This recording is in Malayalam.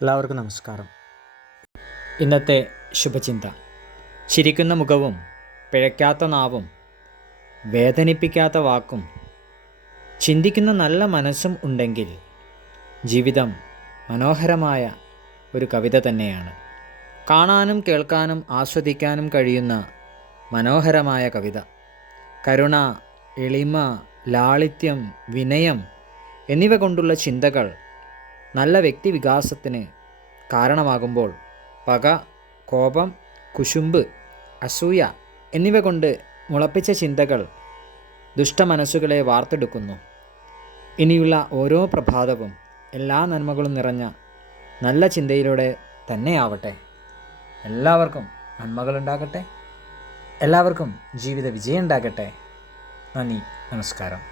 എല്ലാവർക്കും നമസ്കാരം. ഇന്നത്തെ ശുഭചിന്ത: ചിരിക്കുന്ന മുഖവും പിഴയ്ക്കാത്ത നാവും വേദനിപ്പിക്കാത്ത വാക്കും ചിന്തിക്കുന്ന നല്ല മനസ്സും ഉണ്ടെങ്കിൽ ജീവിതം മനോഹരമായ ഒരു കവിത തന്നെയാണ്. കാണാനും കേൾക്കാനും ആസ്വദിക്കാനും കഴിയുന്ന മനോഹരമായ കവിത. കരുണ, എളിമ, ലാളിത്യം, വിനയം എന്നിവ കൊണ്ടുള്ള ചിന്തകൾ നല്ല വ്യക്തിവികാസത്തിന് കാരണമാകുമ്പോൾ പക, കോപം, കുശുമ്പ്, അസൂയ എന്നിവ കൊണ്ട് മുളപ്പിച്ച ചിന്തകൾ ദുഷ്ടമനസ്സുകളെ വാർത്തെടുക്കുന്നു. ഇനിയുള്ള ഓരോ പ്രഭാതവും എല്ലാ നന്മകളും നിറഞ്ഞ നല്ല ചിന്തയിലൂടെ തന്നെയാവട്ടെ. എല്ലാവർക്കും നന്മകളുണ്ടാകട്ടെ. എല്ലാവർക്കും ജീവിത വിജയം ഉണ്ടാകട്ടെ. നന്ദി, നമസ്കാരം.